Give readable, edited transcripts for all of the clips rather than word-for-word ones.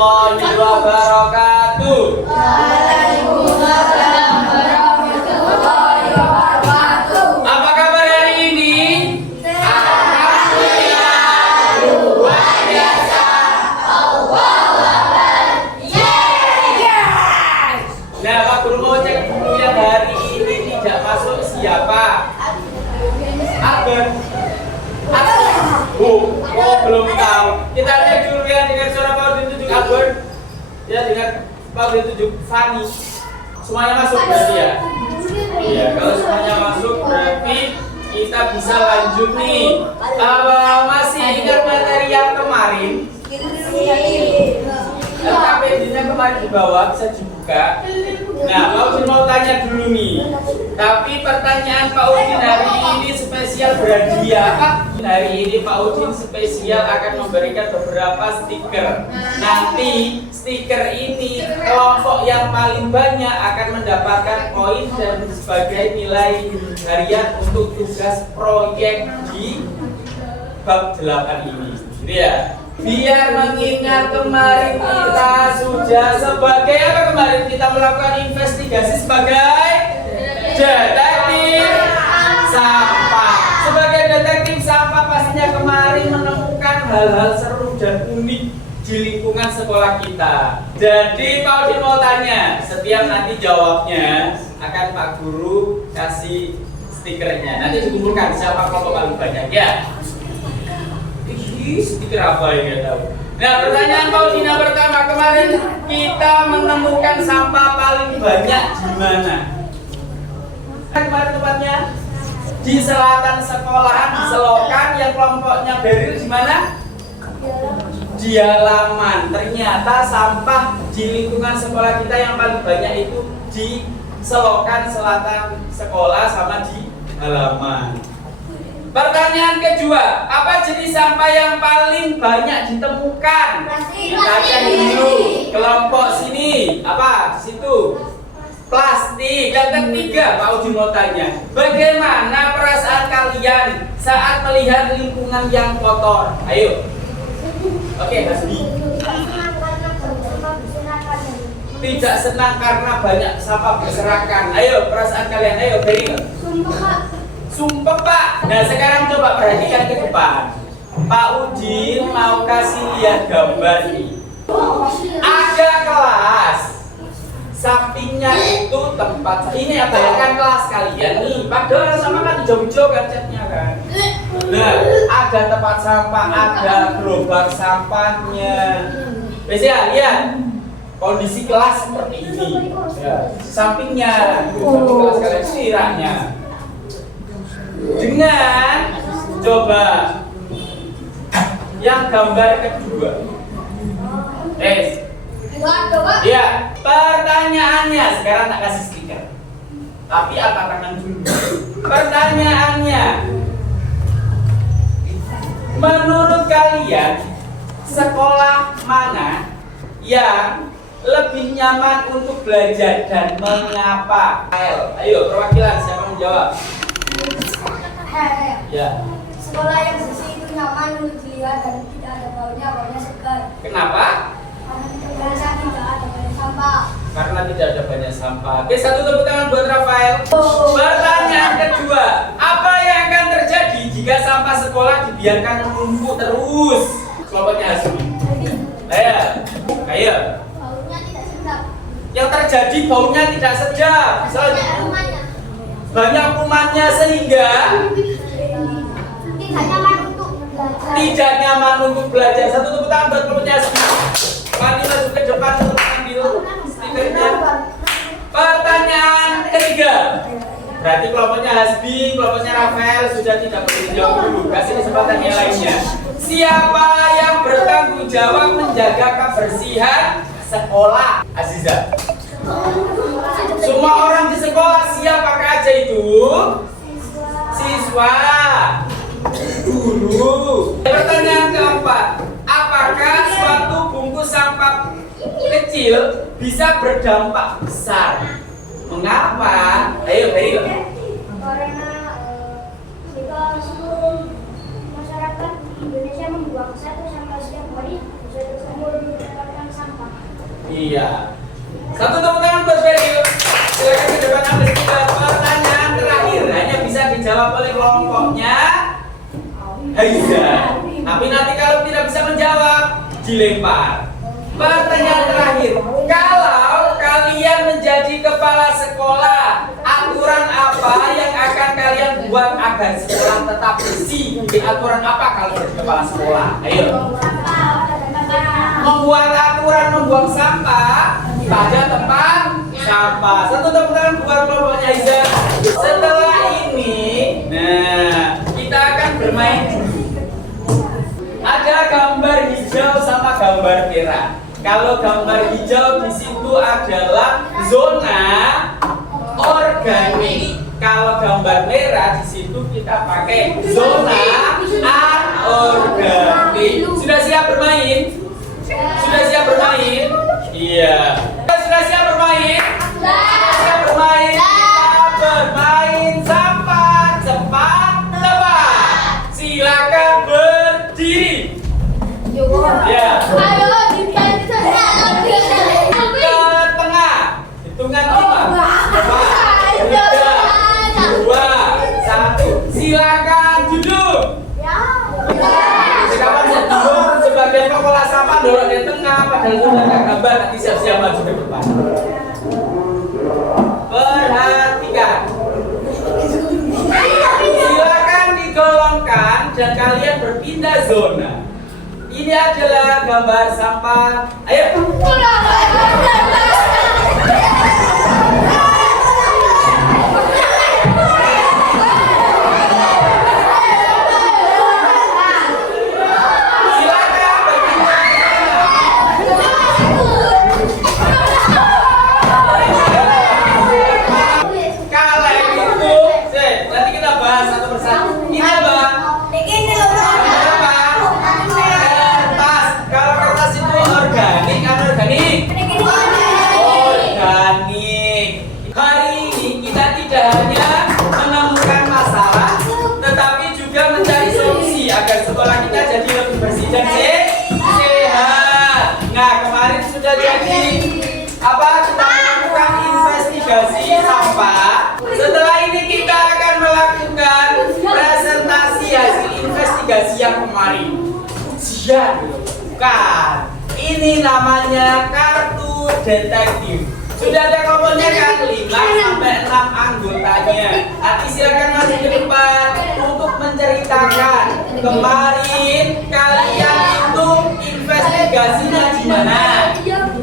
warahmatullahi wabarakatuh. Apa kabar hari ini? Alhamdulillah, luar biasa. Nah, Pak Guru mau cek dulu yang hari ini tidak masuk siapa? Akbar. Oh, belum tahu. Kita lihat dulu ya dengan suara Pak Udin tunjuk Akbar. Ya, dengan Pak Udin tunjuk Fani. Semuanya masuk berarti ya? Iya, kalau semuanya masuk berarti kita bisa lanjut nih. Masih ingat materi yang kemarin? KPD-nya kemarin di bawah bisa dibuka. Nah, Pak Udin mau tanya dulu nih. Tapi pertanyaan Pak Udin hari ini spesial berhadiah. Hari ini Pak Udin spesial akan memberikan beberapa stiker. Nanti stiker ini kelompok yang paling banyak akan mendapatkan poin dan sebagai nilai harian untuk tugas proyek di bab 8 ini. Gitu ya. Biar mengingat kemarin kita sudah sebagai apa, kemarin kita melakukan investigasi sebagai detektif sampah. Sebagai detektif sampah pastinya kemarin menemukan hal-hal seru dan unik di lingkungan sekolah kita. Jadi Pak Udin mau tanya, setiap nanti jawabnya akan Pak Guru kasih stikernya. Nanti dikumpulkan siapa kelompok paling banyak ya. Stiker apa ya, nggak tahu. Nah, pertanyaan Pak Udin yang pertama, kemarin kita menemukan sampah paling banyak di mana? Kemarin tempatnya di selatan sekolahan, di selokan. Yang kelompoknya Beril di mana? Di halaman. Ternyata sampah di lingkungan sekolah kita yang paling banyak itu di selokan selatan sekolah sama di halaman. Pertanyaan kedua, apa jenis sampah yang paling banyak ditemukan? Baca dulu, kelompok sini, apa? Situ, plastik. Yang ketiga, Pak Udin mau tanya, bagaimana perasaan kalian saat melihat lingkungan yang kotor? Ayo. Oke, Hasbi. Tidak senang karena banyak sampah berserakan. Ayo, perasaan kalian, ayo, beri. Sumpah Pak. Nah, sekarang coba perhatikan ke depan. Pak Udin mau kasih lihat gambar nih. Ada kelas, sampingnya itu tempat. Ini apa ya, kan kelas kalian nih. Padahal sama kan hijau-hijau kan catnya kan. Nah, ada tempat sampah, ada gerobak sampahnya. Bisa lihat kondisi kelas seperti ini. Ya, sampingnya, samping kelas kalian sirahnya. Dengan coba yang gambar kedua. Ya, pertanyaannya sekarang tak kasih stiker. Tapi angkat tangan dulu. Pertanyaannya, menurut kalian sekolah mana yang lebih nyaman untuk belajar dan mengapa? Ayo, perwakilan siapa yang menjawab? Ya. Sekolah yang bersih itu nyaman untuk dilihat dan tidak ada baunya segar. Kenapa? Karena tidak ada banyak sampah. Karena tidak ada banyak sampah. Oke, satu tepuk tangan buat Rafael. Pertanyaan kedua, apa yang akan terjadi jika sampah sekolah dibiarkan menumpuk terus? Kelompoknya Hasbi. Ayo. Baunya tidak sedap. Yang terjadi baunya tidak sedap. Banyak kumannya sehingga tidak nyaman untuk belajar. Satu tepuk tangan buat kelompoknya Hasbi. Mari masuk ke depan untuk ambil stikernya. Pertanyaan ketiga. Berarti kelompoknya Hasbi, kelompoknya Rafael sudah tidak boleh jawab dulu. Kasih kesempatan yang lainnya. Siapa yang bertanggung jawab menjaga kebersihan sekolah? Aziza. Semua orang di sekolah, siapakah aja itu? Siswa, guru. Pertanyaan keempat, apakah suatu bungkus sampah kecil bisa berdampak besar? Mengapa? Ayo, Beril. Karena jika seluruh masyarakat Indonesia membuang satu sampah setiap hari, bisa tersebut mendapatkan sampah Iya. Satu tepuk tangan buat Ferry. Silakan ke depan ambil tiga pertanyaan terakhir. Hanya bisa dijawab oleh kelompoknya Haiza. Tapi nanti kalau tidak bisa menjawab, dilempar. Pertanyaan terakhir. Kalau kalian menjadi kepala sekolah, aturan apa yang akan kalian buat agar sekolah tetap bersih? Aturan apa kalau jadi kepala sekolah? Ayo. Membuat aturan membuang sampah pada tempat sampah. Satu tepuk tangan buat kelompoknya Haiza. Setelah ini, nah kita akan bermain dulu. Ada gambar hijau sama gambar merah. Kalau gambar hijau di situ adalah zona organik. Kalau gambar merah di situ kita pakai zona anorganik. Sudah siap bermain? Sudah siap bermain? Iya. Sudah siap bermain? Sudah siap bermain? Kita bermain sampah cepat tebak. Silakan berdiri. Ya. Ke tengah. Hitungan 5, 4, 3, 2, 1. Silakan duduk. Kapan saya duduk sebagai kepala sampah dorong di tengah, padahal sudah nggak gambar, nanti siap-siap maju ke depan. Perhatikan. Silakan digolongkan dan kalian berpindah zona. Ini adalah gambar sampah. Ayo. Sekolah kita jadi lebih bersih dan sehat. Nah, kemarin sudah jadi apa? Kita melakukan investigasi sampah. Setelah ini kita akan melakukan presentasi hasil investigasi yang kemarin. Ujian, bukan? Ini namanya kartu detektif. Sudah ada kelompoknya kan? 5 sampai 6 anggotanya. Nanti silakan maju ke depan untuk menceritakan kemarin kalian itu investigasinya di mana?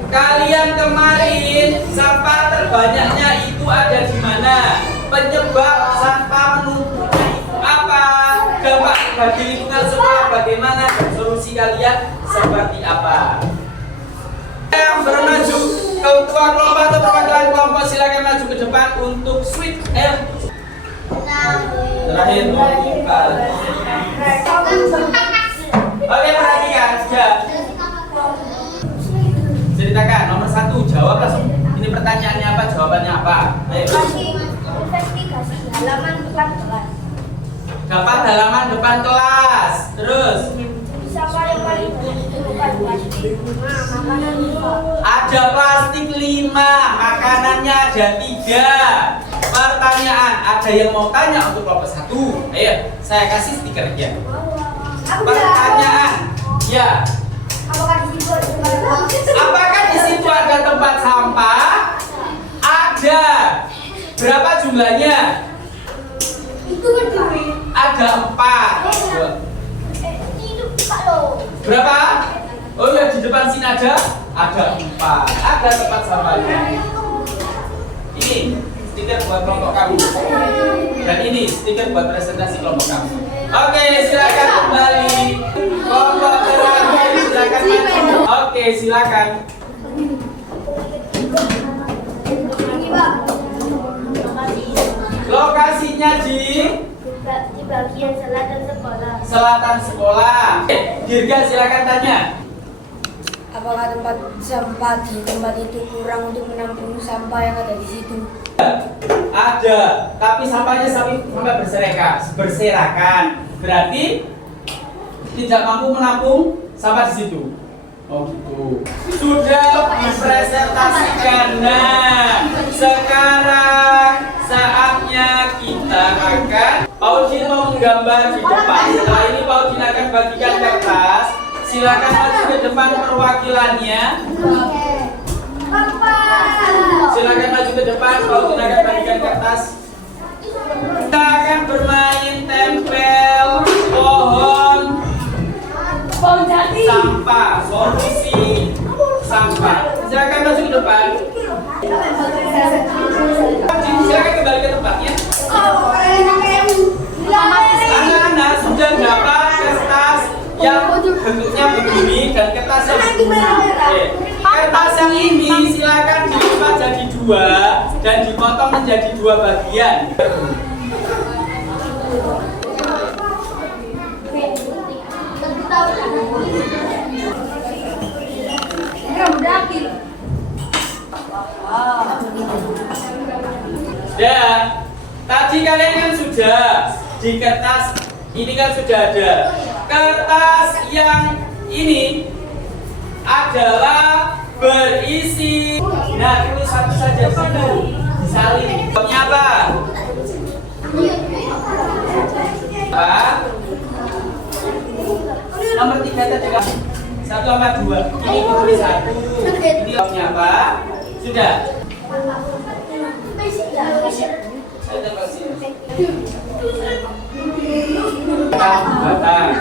Kalian kemarin sampah terbanyaknya itu ada di mana? Penyebab sampah menumpuknya itu apa? Dampak bagi lingkungan sekolah bagaimana? Dan solusi kalian seperti apa? Yang bermaju ketua kelompok atau perwakilan kelompok silakan maju ke depan untuk switch M. Terakhir Oke, perhatikan sudah. Ceritakan nomor 1, jawab langsung. Ini pertanyaannya apa? Jawabannya apa? Ayo. Investigasi halaman depan kelas. Dapat halaman depan kelas. Terus. Siapa yang paling ditemukan plastik? Makanan 5. Ada plastik 5, makanannya ada 3. Pertanyaan, ada yang mau tanya untuk kelompok 1? Ayo, saya kasih stikernya. Pertanyaan, ya. Apakah di situ ada tempat sampah? Apakah di situ ada tempat sampah? Ada. Berapa jumlahnya? Itu berdiri. Ada 4. Itu Pak loh. Berapa? Oh ya, di depan sini ada 4. Ada tempat sampahnya. Ini stiker buat kelompok kamu. Dan ini stiker buat presentasi kelompok kamu. Oke, silakan kembali. Kelompok terakhir silakan maju. Oke, silakan. Ini Pak. Lokasinya di bagian selatan sekolah. selatan sekolah. Dirga silakan tanya. Apakah tempat sampah di tempat itu kurang untuk menampung sampah yang ada di situ? Ada, tapi sampahnya sampai berserakan. Berarti tidak mampu menampung sampah di situ. Oh gitu. Sudah dipresentasikan. Nah, sekarang saatnya kita akan Pak Udin mau menggambar di depan. Setelah ini Pak Udin akan bagikan kertas. Silakan maju ke depan perwakilannya. Silakan maju ke depan. Pak Udin akan bagikan kertas. Kita akan bermain tempel pohon sampah, solusi sampah. Silakan maju ke depan. Silakan kembali ke tempatnya. Anak-anak sudah dapat kertas yang bentuknya begini dan kertas yang begini. Kertas yang ini silakan dilipat jadi dua dan dipotong menjadi dua bagian. Ya, tadi kalian kan sudah di kertas ini kan sudah ada. Kertas yang ini adalah berisi. Nah, tulis satu saja dulu. Disalin. Jawabnya apa? Apa? Nomor 3 tadi kan 1 sama 2. Ini tulis 1. Ini jawabnya apa? Sudah. Saya tembak sini. Batang.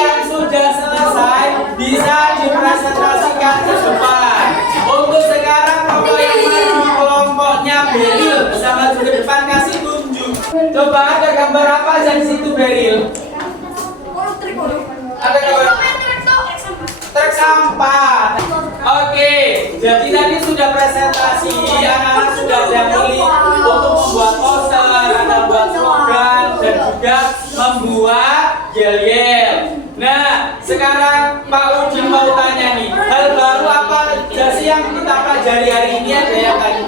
Yang sudah selesai bisa dipresentasikan ke depan. Untuk sekarang kelompok yang maju kelompoknya Beril bisa maju ke depan kasih tunjuk. Coba ada gambar apa aja di situ Beril? Ada gambar truk sampah. Oke, jadi tadi sudah presentasi, anak-anak sudah ada milih untuk membuat poster, ada membuat slogan dan juga membuat yel-yel. Nah, sekarang Pak Udin mau tanya nih, hal baru apa aja sih yang kita pelajari hari ini?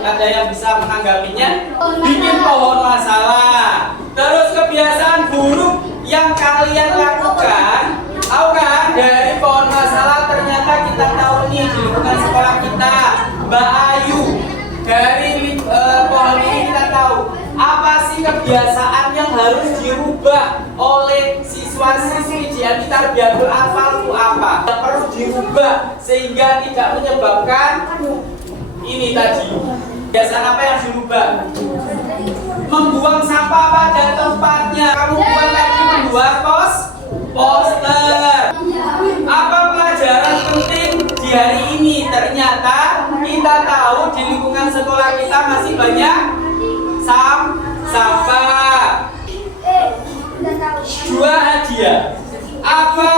Ada yang bisa menanggapinya? Bikin pohon masalah. Terus kebiasaan buruk yang kalian lakukan. Tahu kan, dari pohon masalah ternyata kita tahu nih di lingkungan sekolah kita, Mbak Ayu, dari pohon ini kita tahu apa sih kebiasaan yang harus dirubah oleh siswa-siswi di Tarbiyatul Atfal itu apa? Yang perlu dirubah sehingga tidak menyebabkan ini tadi. Kebiasaan apa yang dirubah? Membuang sampah pada tempatnya. Kamu buat tadi membuat poster. Apa pelajaran penting di hari ini? Ternyata kita tahu di lingkungan sekolah kita masih banyak sampah. 2 hadiah. Apa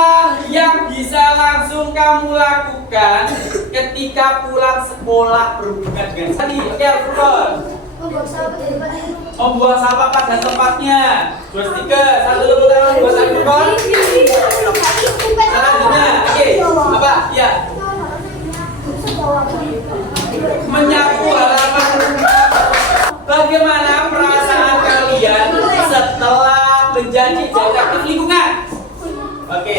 yang bisa langsung kamu lakukan ketika pulang sekolah berhubungan dengan tadi? Oke, Alfred. Membuang sampah pada tempatnya. 2, 3, 1 tepuk tangan buat Alfred. Selanjutnya, oke, apa? Ya. Menyapu halaman. Bagaimana perasaan kalian setelah menjadi detektif lingkungan? Oke,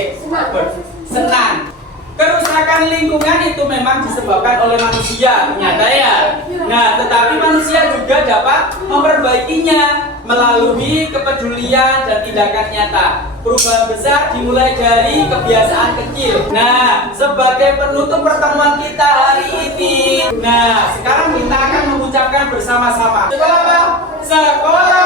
senang. Kerusakan lingkungan itu memang disebabkan oleh manusia, ternyata ya. Nah, tetapi manusia juga dapat memperbaikinya melalui kepedulian dan tindakan nyata. Perubahan besar dimulai dari kebiasaan kecil. Nah, sebagai penutup pertemuan kita hari ini, nah, sekarang kita akan mengucapkan bersama-sama. Sekolah apa? Sekolah